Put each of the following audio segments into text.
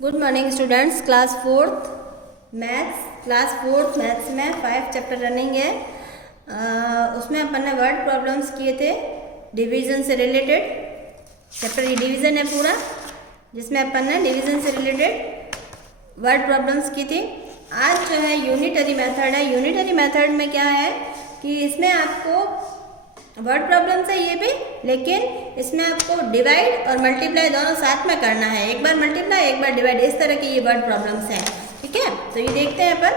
Good morning students. Class fourth maths में 5 chapter running है। उसमें अपन ने वर्ड प्रॉब्लम्स किए थे डिवीज़न से रिलेटेड। चैप्टर ये डिवीज़न है पूरा, जिसमें अपन ने डिवीज़न से रिलेटेड वर्ड प्रॉब्लम्स की थी। आज जो है यूनिटरी मेथड है। यूनिटरी मेथड में क्या है कि इसमें आपको वर्ड प्रॉब्लम्स है ये भी, लेकिन इसमें आपको डिवाइड और मल्टीप्लाई दोनों साथ में करना है। एक बार मल्टीप्लाई एक बार डिवाइड, इस तरह की ये वर्ड प्रॉब्लम्स हैं। ठीक है, तो ये देखते हैं अपन।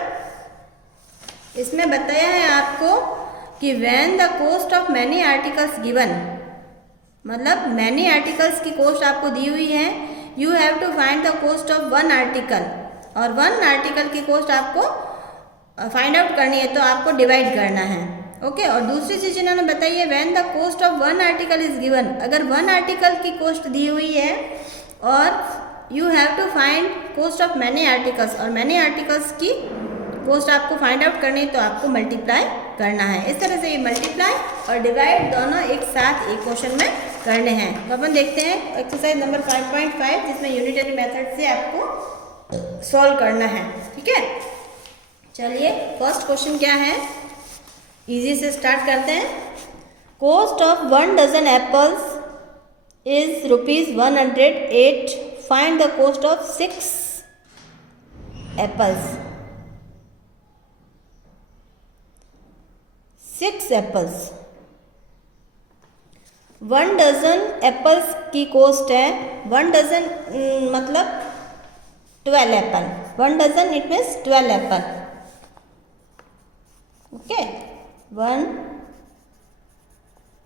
इसमें बताया है आपको कि when the cost of many articles given, मतलब मैनी आर्टिकल्स की कॉस्ट आपको दी हुई है। You have to find the cost of one article, और वन आर्टिकल की कॉस्ट आपको फाइंड आउट करनी है, तो आपको डिवाइड करना है। ओके, और दूसरी चीज इन्होंने बताई है when the cost of one article is given. अगर वन आर्टिकल की कॉस्ट दी हुई है और you have to find cost of many articles, और मैनी आर्टिकल्स की कॉस्ट आपको फाइंड आउट करनी है, तो आपको मल्टीप्लाई करना है। इस तरह से ये मल्टीप्लाई और डिवाइड दोनों एक साथ एक क्वेश्चन में करने हैं। तो अपन देखते हैं एक्सरसाइज नंबर 5.5, जिसमें यूनिटरी मेथड से आपको सॉल्व करना है। ठीक है, चलिए फर्स्ट क्वेश्चन क्या है, इजी से स्टार्ट करते हैं। Cost of 1 dozen apples is ₹108। Find the cost of 6 apples. 6 apples, 1 dozen apples की कॉस्ट है। 1 डजन मतलब 12 apple. 1 dozen it means 12 apple. Okay, 1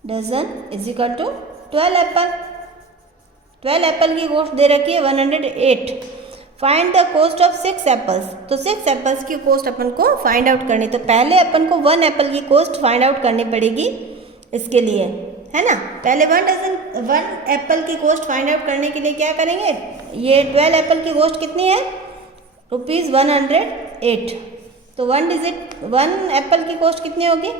dozen is equal to 12 apple. 12 apple की cost दे रखी है 108। Find the cost of 6 apples. तो 6 apples की cost अपन को फाइंड आउट करनी, तो पहले अपन को 1 एप्पल की कॉस्ट फाइंड आउट करनी पड़ेगी इसके लिए, है ना। पहले 1 एप्पल की कॉस्ट फाइंड आउट करने के लिए क्या करेंगे, ये 12 एप्पल की कॉस्ट कितनी है, ₹108। तो 1 एप्पल की कॉस्ट कितनी होगी,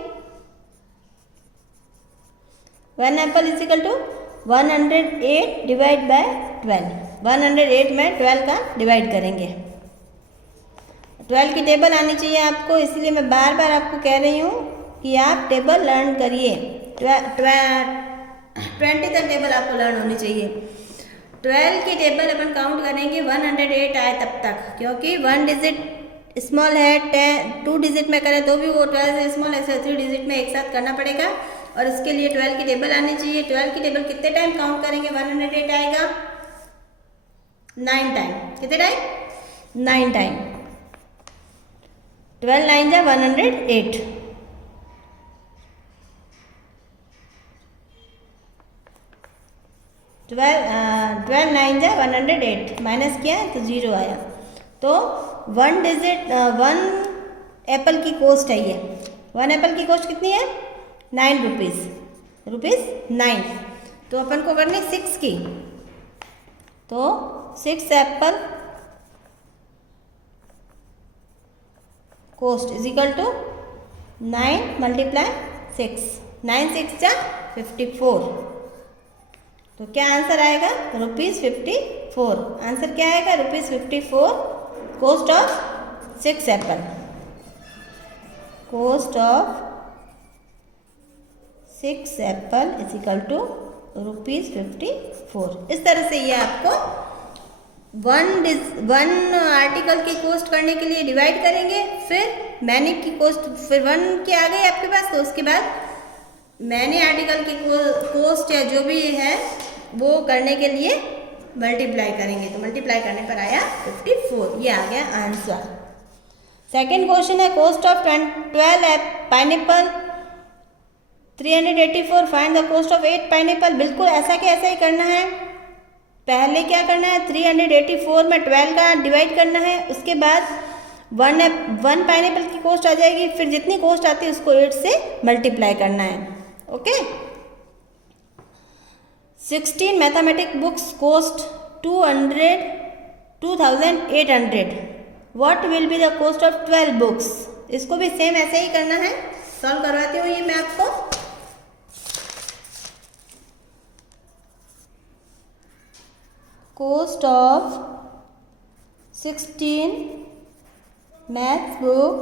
1 apple is equal to 108 divide by 12। 108 में 12 का डिवाइड करेंगे। 12 की टेबल आनी चाहिए आपको, इसलिए मैं बार बार आपको कह रही हूँ कि आप टेबल लर्न करिए। 20 तक टेबल आपको लर्न होनी चाहिए। 12 की टेबल अपन काउंट करेंगे 108 आए तब तक, क्योंकि 1 डिजिट स्मॉल है, 2 डिजिट में करें तो भी वो 12 से स्मॉल, ऐसे 3 डिजिट में एक साथ करना पड़ेगा, और इसके लिए 12 की टेबल आनी चाहिए। 12 की टेबल कितने टाइम काउंट करेंगे, 108 आएगा 9 टाइम। कितने टाइम, 9 टाइम। 12 9 जा 108। 12 9 जा 108, माइनस किया तो 0 आया। तो 1 एप्पल की कॉस्ट है ये। 1 एप्पल की कॉस्ट कितनी है, ₹9। तो अपन को करनी 6 की, तो 6 apple cost is equal to 9 multiply 6। 9 6 जा 54। तो क्या आंसर आएगा, ₹54। आंसर क्या आएगा, ₹54 cost of 6 apple. Cost of 6 apple is equal to ₹54। इस तरह से ये आपको 1 आर्टिकल की कॉस्ट करने के लिए डिवाइड करेंगे, फिर मैनी की कॉस्ट, फिर 1 के आ गई आपके पास, तो उसके बाद मैनी आर्टिकल की कॉस्ट या जो भी है वो करने के लिए मल्टीप्लाई करेंगे। तो मल्टीप्लाई करने पर आया 54, ये आ गया आंसर। सेकेंड क्वेश्चन है cost of 12 pineapple 384। Find the cost of 8 pineapple. बिल्कुल ऐसा के ऐसा ही करना है। पहले क्या करना है, 384 में 12 का डिवाइड करना है, उसके बाद 1 पाइनएप्पल की कॉस्ट आ जाएगी, फिर जितनी कॉस्ट आती है उसको 8 से मल्टीप्लाई करना है। Okay, 16 mathematic books cost 2800। What will be the cost of 12 books. इसको भी सेम ऐसे ही करना है। सॉल्व करवाती हूँ ये मैं आपको। cost of 16 maths book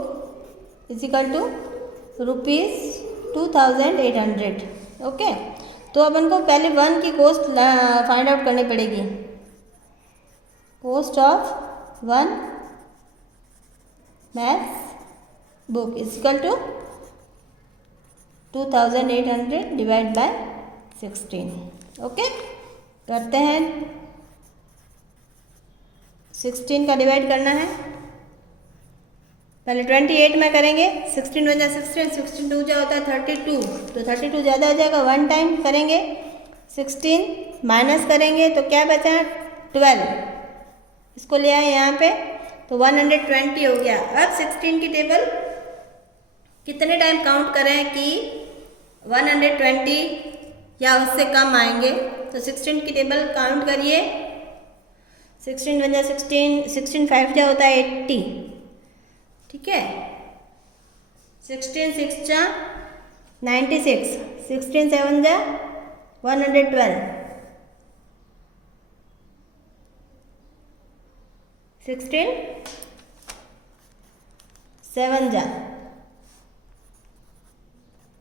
is equal to ₹2800। Okay, तो अपन को पहले 1 की कॉस्ट फाइंड आउट करनी पड़ेगी। Cost of 1 maths book is equal to 2800 divide by 16। Okay, करते हैं। 16 का डिवाइड करना है, पहले 28 में करेंगे। 16 × 16, 16 2 होता है 32, तो 32 ज़्यादा हो जाएगा, 1 टाइम करेंगे। 16 माइनस करेंगे तो क्या बचा, 12, इसको ले आए यहाँ पे, तो 120 हो गया। अब 16 की टेबल कितने टाइम काउंट करें कि 120 या उससे कम आएंगे, तो 16 की टेबल काउंट करिए। 16 × 16, 16 5 जा होता है 80, ठीक है। 16 6 जा 96, 16 7 जा 112, 16 7 जा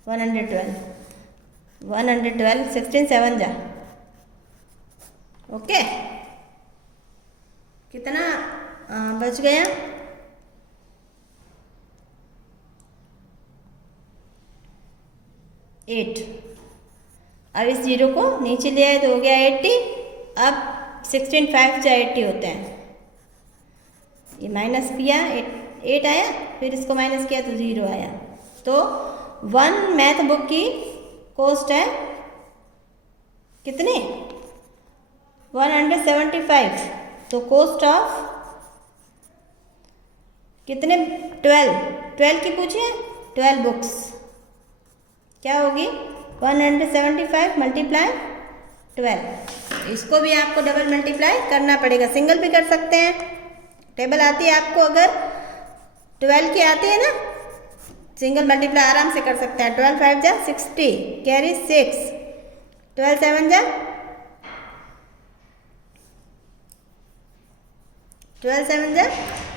112, 16 7 जा। ओके, कितना बच गया, 8। अब इस जीरो को नीचे ले आए तो हो गया 80। अब 16 5 जा 80 होते हैं, ये माइनस किया 8 आया, फिर इसको माइनस किया तो 0 आया। तो 1 मैथ बुक की कॉस्ट है कितनी, 175। तो कॉस्ट ऑफ कितने, 12 की पूछिए, 12 बुक्स क्या होगी, 175 मल्टीप्लाई 12। इसको भी आपको डबल मल्टीप्लाई करना पड़ेगा, सिंगल भी कर सकते हैं। टेबल आती है आपको, अगर 12 की आती है ना, सिंगल मल्टीप्लाई आराम से कर सकते हैं। 12 5 जा 60, कैरी 6, 12 7 जा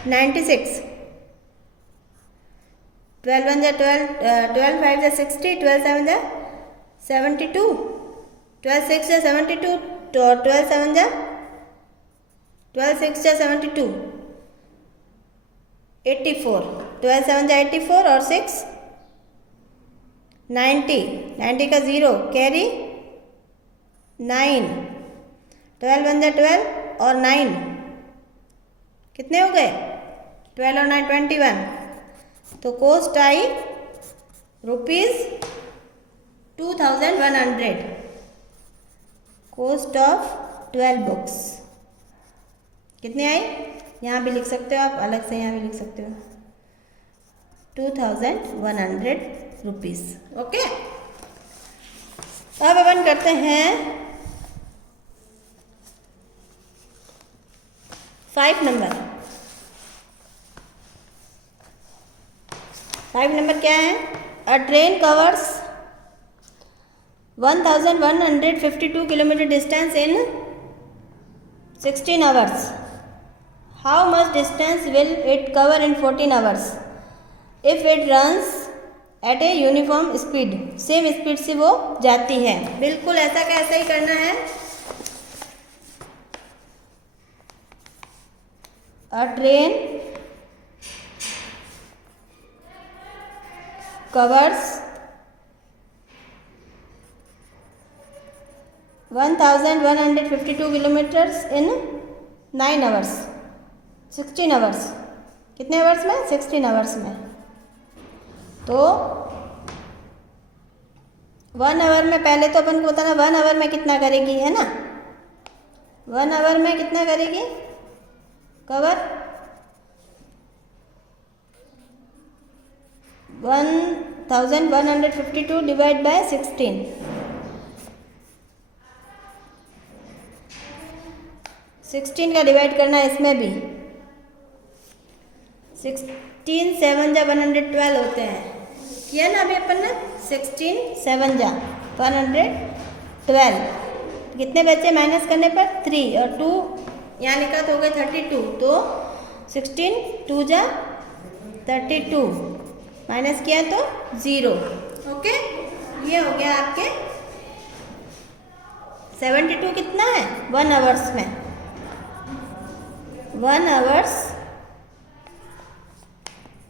96, 12 1 जा 12, 12 5 जा 60, 12 7 जा 72, 12 6 जा 72, 12 7 जा 12 6 जा 72, 84, 12 7 जा 84 और 6 90, 90 का 0 कैरी 9, 12 1 जा 12 और 9 कितने हो गए, 12 और 9 21। तो cost I ₹2100। Cost of 12 books कितने आई, यहाँ भी लिख सकते हो आप, अलग से यहाँ भी लिख सकते हो, 2100 रुपीज़। ओके, अब अपन करते हैं 5 नंबर। 5 नंबर क्या है, अ train covers 1152 kilometre distance in 16 hours. How much distance will it cover in 14 hours if it runs at a uniform speed. Same speed से वो जाती है। बिल्कुल ऐसा का ऐसा ही करना है। A train covers 1152 kilometers in 9 hours, 16 hours। कितने आवर्स में, 16 आवर्स में। तो 1 आवर में पहले तो अपन को बताना 1 आवर में कितना करेगी, है ना। 1 आवर में कितना करेगी कवर, 1152 डिवाइड बाय 16। 16 का डिवाइड करना है इसमें भी। 16 7 जा 112 होते हैं, किया ना अभी अपन ने। 16 7 जा 112, कितने बचे माइनस करने पर 3 और 2 यहाँ लिखा तो हो गए 32। तो 16 2 जा 32, माइनस किया तो 0। ओके, ये हो गया आपके 72 कितना है 1 आवर्स में, 1 आवर्स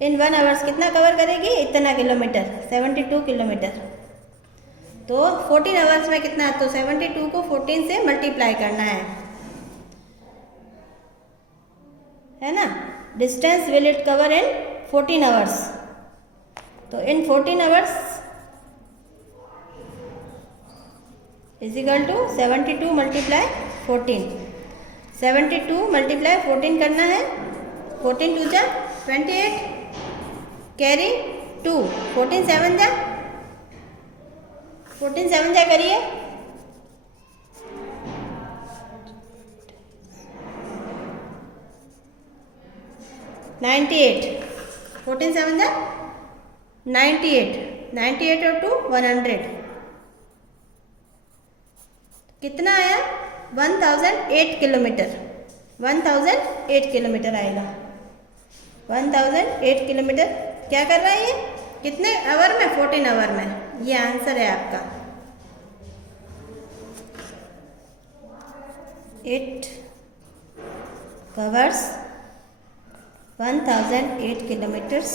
इन 1 आवर्स कितना कवर करेगी, इतना किलोमीटर, 72 किलोमीटर। तो 14 आवर्स में कितना है, तो 72 को 14 से मल्टीप्लाई करना है ना। Distance will it cover in 14 hours, तो in 14 hours is equal to 72 multiply 14, 72 multiply 14 करना है, 14 2 जा 28, कैरी 2, 14 7 जा 14 7 जा करिए, 98, 14 7 जा 98, 98 और 2 100, कितना आया 1008 किलोमीटर, 1008 किलोमीटर आएगा, 1008 किलोमीटर। क्या कर रहा है ये, कितने आवर में, 14 आवर में, ये आंसर है आपका। It covers 1008 kilometres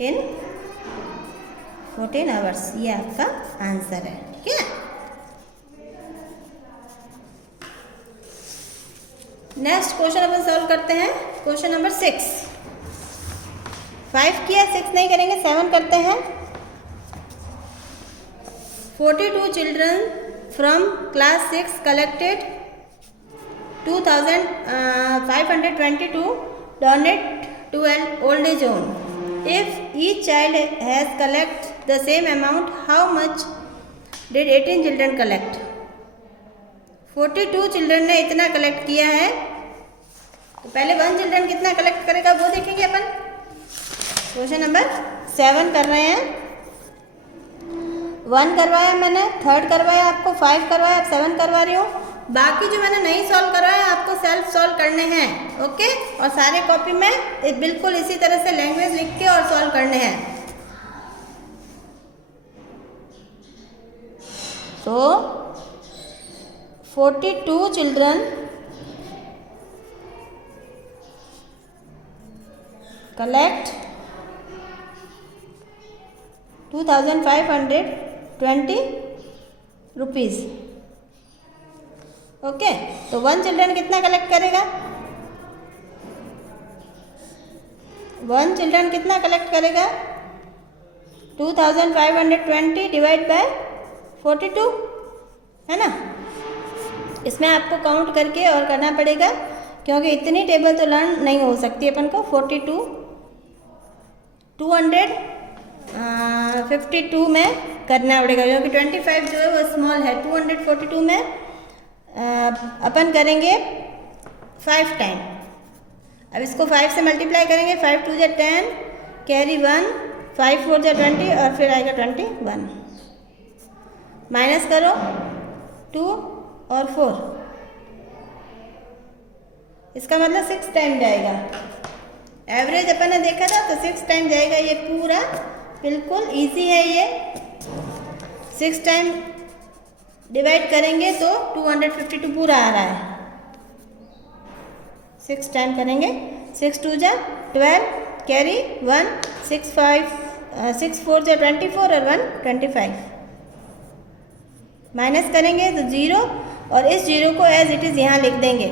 in 14 hours, ये आपका आंसर है। ठीक है, नेक्स्ट क्वेश्चन अपन सॉल्व करते हैं। क्वेश्चन नंबर 6, 5 किया, 6 नहीं करेंगे, 7 करते हैं। 42 children from class 6 collected 2522 donate to an old age home. If each child has collect the same amount, how much did 18 children collect. 42 children ने इतना कलेक्ट किया है, तो पहले 1 चिल्ड्रन कितना कलेक्ट करेगा वो देखेंगे अपन। क्वेश्चन नंबर 7 कर रहे हैं, 1 करवाया मैंने, 3rd करवाया आपको, 5 करवाया, अब 7 करवा रही हूँ। बाकी जो मैंने नहीं सॉल्व करवाया आपको सेल्फ सॉल्व करने हैं। ओके, और सारे कॉपी में बिल्कुल इसी तरह से लैंग्वेज लिख के और सॉल्व करने हैं। तो 42 चिल्ड्रन collect 2520 रुपीज़। ओके, तो 1 चिल्ड्रन कितना कलेक्ट करेगा, 1 चिल्ड्रन कितना कलेक्ट करेगा, 2520 डिवाइड बाय 42, है ना। इसमें आपको काउंट करके और करना पड़ेगा, क्योंकि इतनी टेबल तो लर्न नहीं हो सकती अपन को। 42 252 में करना पड़ेगा, क्योंकि 25 जो है वो स्मॉल है। 242 में अपन करेंगे 5 टाइम। अब इसको 5 से मल्टीप्लाई करेंगे, 5 2 जा 10, कैरी 1, 5 4 जा 20 और फिर आएगा 21। माइनस करो 2 और 4, इसका मतलब 6 टाइम जाएगा। एवरेज अपन ने देखा था तो 6 टाइम जाएगा। ये पूरा बिल्कुल इजी है। ये 6 टाइम डिवाइड करेंगे तो 252 पूरा आ रहा है। 6 टाइम करेंगे, 6 2 जा 12, कैरी 1, 6 4 जा 24 और 1 25। माइनस करेंगे तो 0, और इस 0 को एज इट इज़ यहाँ लिख देंगे।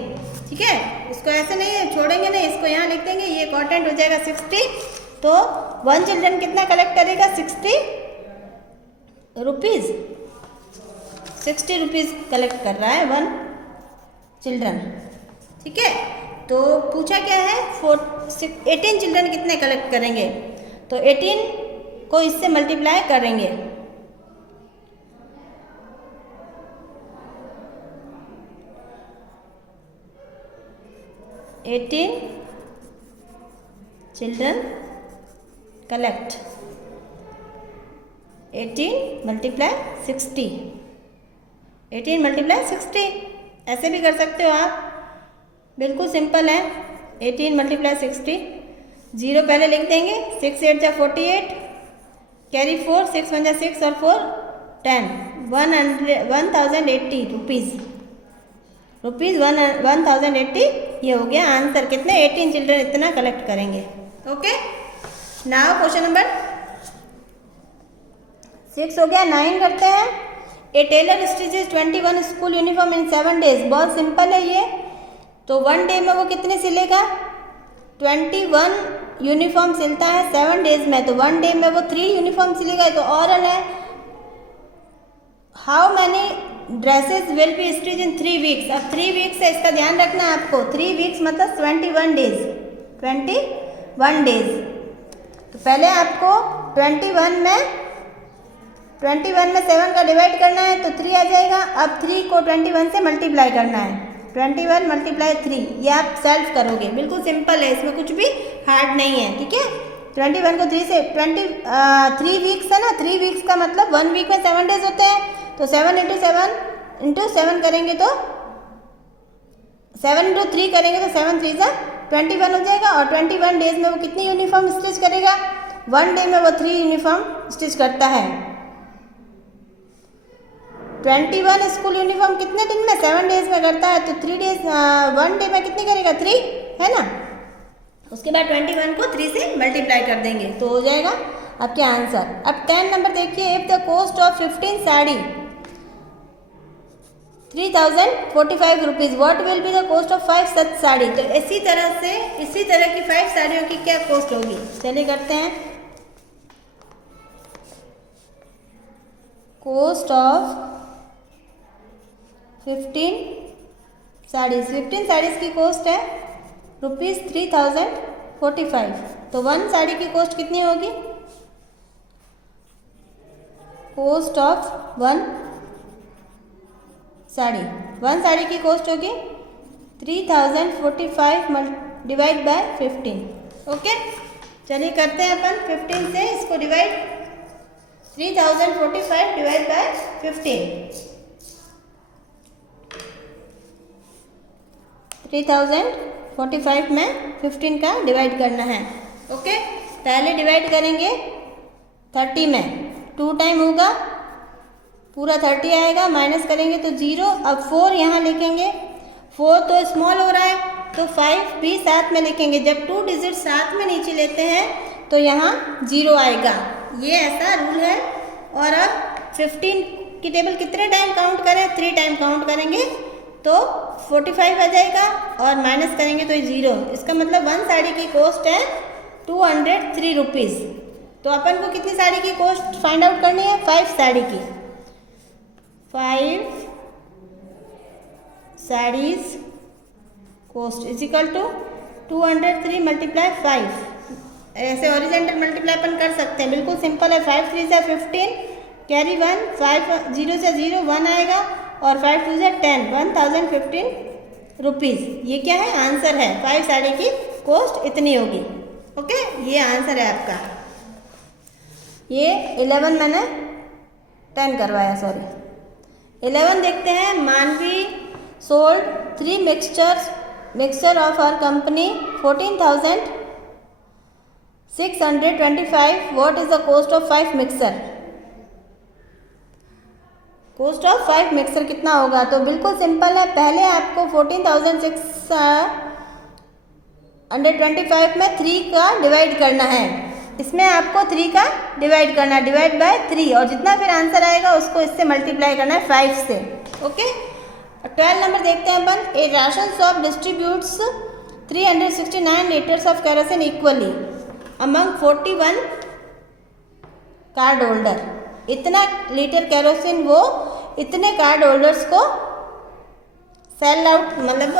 ठीक है, इसको ऐसे नहीं छोड़ेंगे, नहीं, इसको यहाँ लिख देंगे। ये कॉन्टेंट हो जाएगा 60। तो 1 चिल्ड्रन कितना कलेक्ट करेगा, 60 रुपीज़। 60 रुपीज़ कलेक्ट कर रहा है 1 चिल्ड्रन। ठीक है, तो पूछा क्या है, 18 चिल्ड्रन कितने कलेक्ट करेंगे, तो 18 को इससे मल्टीप्लाई करेंगे। चिल्ड्रन कलेक्ट 18 मल्टीप्लाई 60, 18 मल्टीप्लाई 60 ऐसे भी कर सकते हो आप। बिल्कुल सिंपल है। 18 मल्टीप्लाई 60, 0 पहले लिख देंगे, 6 8 जा 48, कैरी 4, 6 1 जा 6 और 4 10, 1080 रुपीज़, 1080 ये हो गया आंसर। कितने? 18 चिल्ड्रन इतना कलेक्ट करेंगे। ओके, नाउ क्वेश्चन नंबर 6 हो गया। 9 करते हैं। A tailor stitches 21 school uniform in 7 days. बहुत सिंपल है ये। तो 1 डे में वो कितने सिलेगा? 21 यूनिफॉर्म सिलता है 7 डेज में, तो 1 डे में वो 3 यूनिफॉर्म सिलेगा। तो ऑरल है, how many dresses will be stitch in 3 weeks. अब 3 वीक्स है, इसका ध्यान रखना है आपको। 3 वीक्स मतलब 21 डेज, 21 डेज। तो पहले आपको 21 में 7 का डिवाइड करना है तो 3 आ जाएगा। अब 3 को 21 से मल्टीप्लाई करना है, 21 मल्टीप्लाई 3, ये आप सेल्फ करोगे। बिल्कुल सिंपल है, इसमें कुछ भी हार्ड नहीं है। ठीक है, 21 को 3 से 3 वीक्स है ना, 3 वीक्स का मतलब 1 वीक में 7 डेज होते हैं। तो 7 इंटू 7 करेंगे तो 7 इंटू 3 करेंगे तो 7 3 जा 21 हो जाएगा। और 21 डेज में वो कितनी यूनिफॉर्म स्टिच करेगा? 1 डे में वो 3 यूनिफॉर्म स्टिच करता है। 21 स्कूल यूनिफॉर्म कितने दिन में? 7 डेज में करता है। तो 3 डेज 1 डे में कितनी करेगा? 3, है ना। उसके बाद 21 को 3 से मल्टीप्लाई कर देंगे तो हो जाएगा आपके आंसर। अब 10 नंबर देखिए। If the cost of 15 sari 3045 rupees, what will be the cost of 5 सच साड़ी। तो इसी तरह की 5 साड़ियों की क्या कॉस्ट होगी? चलिए करते हैं। कॉस्ट ऑफ 15 साड़ीज़ की कॉस्ट है ₹3045। तो 1 साड़ी की कॉस्ट कितनी होगी? कॉस्ट ऑफ 1 साड़ी की कॉस्ट होगी 3045 डिवाइड बाय 15। ओके, चलिए करते हैं अपन 15 से इसको डिवाइड। 3045 डिवाइड बाय 15, 3045 में 15 का डिवाइड करना है। ओके, पहले डिवाइड करेंगे 30 में, 2 टाइम होगा, पूरा 30 आएगा, माइनस करेंगे तो 0। अब 4 यहाँ लिखेंगे, 4 तो स्मॉल हो रहा है तो 5 भी साथ में लिखेंगे। जब 2 डिजिट साथ में नीचे लेते हैं तो यहाँ 0 आएगा, ये ऐसा रूल है। और अब 15 की टेबल कितने टाइम काउंट करें? 3 टाइम काउंट करेंगे तो 45 आ जाएगा और माइनस करेंगे तो 0। इसका मतलब 1 साड़ी की कॉस्ट है 203 रुपीज़। तो अपन को कितनी साड़ी की कॉस्ट फाइंड आउट करनी है? 5 साड़ी की। 5 saris cost is equal to 203 multiply 5। ऐसे ओरिजेंटल मल्टीप्लाई अपन कर सकते हैं, बिल्कुल सिंपल है। 5 3 से 15, कैरी 1, 5 0 से 0 1 आएगा और 5 2 से 10, 1015 रुपीज़। ये क्या है? आंसर है। 5 साड़ी की कॉस्ट इतनी होगी। ओके, ये आंसर है आपका। ये 11 मैंने 10 करवाया, सॉरी 11 देखते हैं। Manvi sold 3 mixture of our company 14,625। What is the cost of 5 mixer? Cost of 5 mixer कितना होगा? तो बिल्कुल सिंपल है, पहले आपको 14,625 में 3 का डिवाइड करना है। इसमें आपको 3 का डिवाइड करना है, डिवाइड बाय 3, और जितना फिर आंसर आएगा उसको इससे मल्टीप्लाई करना है 5 से। ओके, 12 नंबर देखते हैं अपन। A ration shop distributes 369 litres of kerosene equally among 41 card holder. इतना लीटर केरोसिन वो इतने कार्ड होल्डर्स को सेल आउट मतलब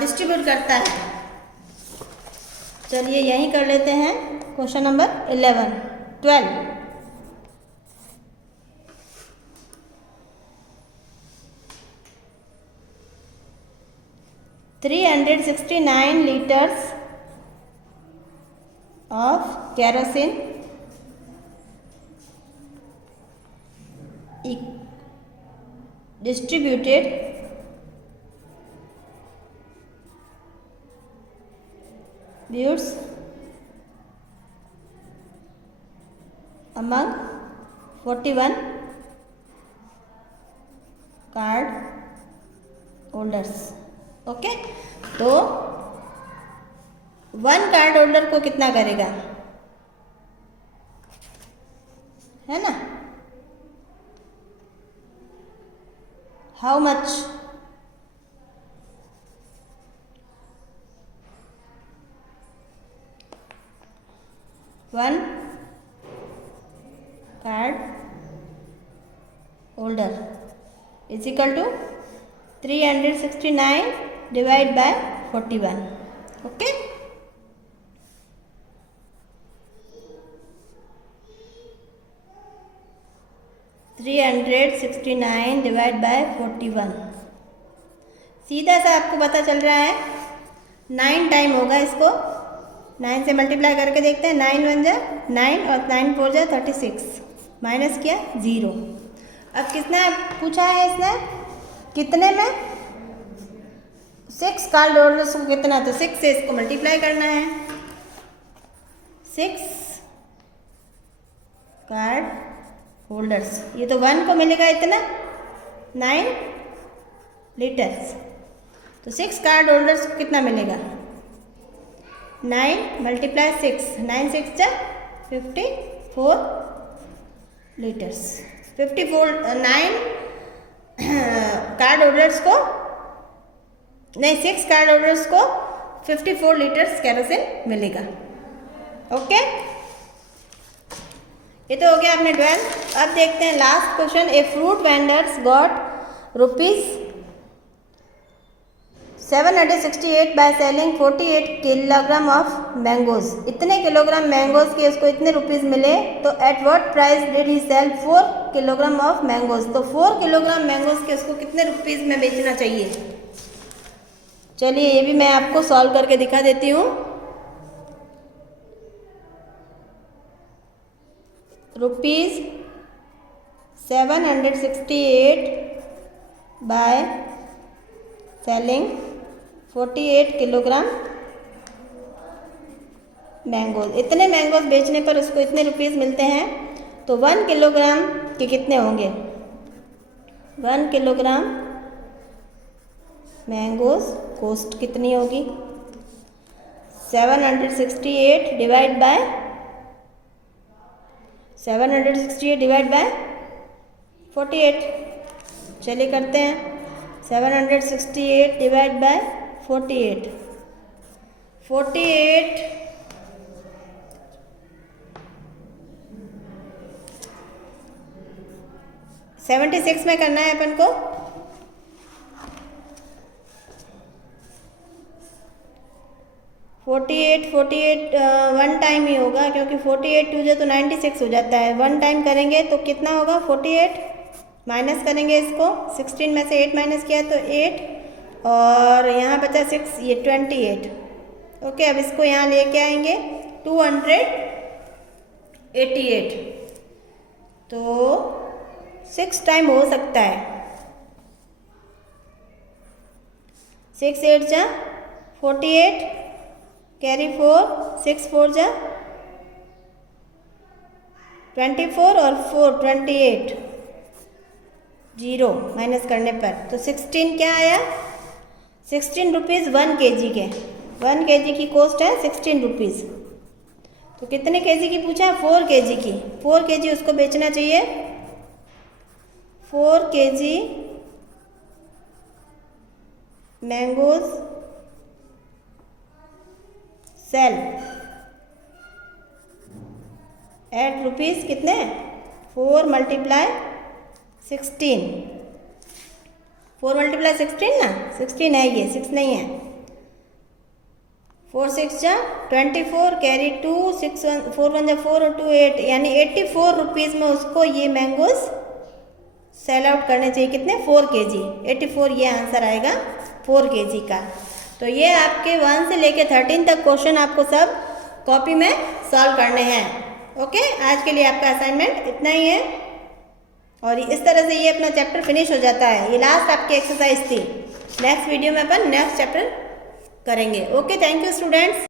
डिस्ट्रीब्यूट करता है। चलिए यहीं कर लेते हैं question number 12। 369 liters of kerosene distributed disputes among 41 card holders. Okay, तो 1 कार्ड होल्डर को कितना करेगा, है ना? How much? One card holder is equal to 369 divide by 41। Okay, three 369 divide by 41। सीधा सा आपको पता चल रहा है 9 टाइम होगा इसको। 9 से मल्टीप्लाई करके देखते हैं। 9 1 जा 9 और 9 4 जा 36, माइनस किया 0। अब कितना पूछा है इसने, कितने में? 6 कार्ड होल्डर्स को कितना, तो 6 से इसको मल्टीप्लाई करना है। 6 कार्ड होल्डर्स, ये तो 1 को मिलेगा इतना 9 लीटर्स, तो 6 कार्ड होल्डर्स को कितना मिलेगा? 9 मल्टीप्लाई 6, 9 6 जा 54 लीटर्स। 54 9 कार्ड होल्डर्स को नहीं 6 कार्ड होल्डर्स को 54 लीटर्स केरोसिन मिलेगा। ओके, ये तो हो गया अपने 12। अब देखते हैं last question. A fruit vendors got ₹768 by selling 48 kilogram of mangoes. इतने किलोग्राम मैंगोज के उसको इतने रुपीस मिले, तो at what price did he sell 4 kilogram of mangoes. तो 4 किलोग्राम मैंगोज के उसको कितने रुपीस में बेचना चाहिए? चलिए ये भी मैं आपको सॉल्व करके दिखा देती हूँ। ₹768 बाय सेलिंग 48 किलोग्राम मैंगोज। इतने मैंगोज बेचने पर उसको इतने रुपीस मिलते हैं, तो 1 किलोग्राम के कितने होंगे? 1 किलोग्राम मैंगोज कॉस्ट कितनी होगी? 768 डिवाइड बाय 48। चलिए करते हैं। 768 डिवाइड बाय 48। 76 में करना है अपन को। 48 1 टाइम ही होगा, क्योंकि 48 2 तो 96 हो जाता है। 1 टाइम करेंगे तो कितना होगा? 48 माइनस करेंगे इसको, 16 में से 8 माइनस किया तो 8, और यहाँ बचा 6, ये 28। ओके, अब इसको यहाँ लेके आएंगे 288, तो 6 टाइम हो सकता है। 6 8 जा 48, कैरी 4, 6 4 जा 24 और 4 28, 0 माइनस करने पर तो 16 क्या आया? 16 रुपीज़ 1 kg के। 1 kg की कॉस्ट है 16 रुपीज़। तो कितने kg की पूछा है? 4 kg की। 4 kg उसको बेचना चाहिए। 4 kg mangoes sell at rupees कितने? 4 मल्टीप्लाई 16। 4 मल्टीप्लाई 16 ना, 16 है ये, 6 नहीं है। 4 6 जा 24, कैरी 2, 6 1 4 1 जा 4 और 2 8, यानी 84 रुपीज़ में उसको ये मैंगोज सेल आउट करने चाहिए। कितने? 4 kg। 84 ये आंसर आएगा 4 kg का। तो ये आपके 1 से लेके 13 तक क्वेश्चन आपको सब कॉपी में सॉल्व करने हैं। ओके, आज के लिए आपका असाइनमेंट इतना ही है, और इस तरह से ये अपना चैप्टर फिनिश हो जाता है। ये लास्ट आपकी एक्सरसाइज थी। नेक्स्ट वीडियो में अपन नेक्स्ट चैप्टर करेंगे। Okay, thank you students.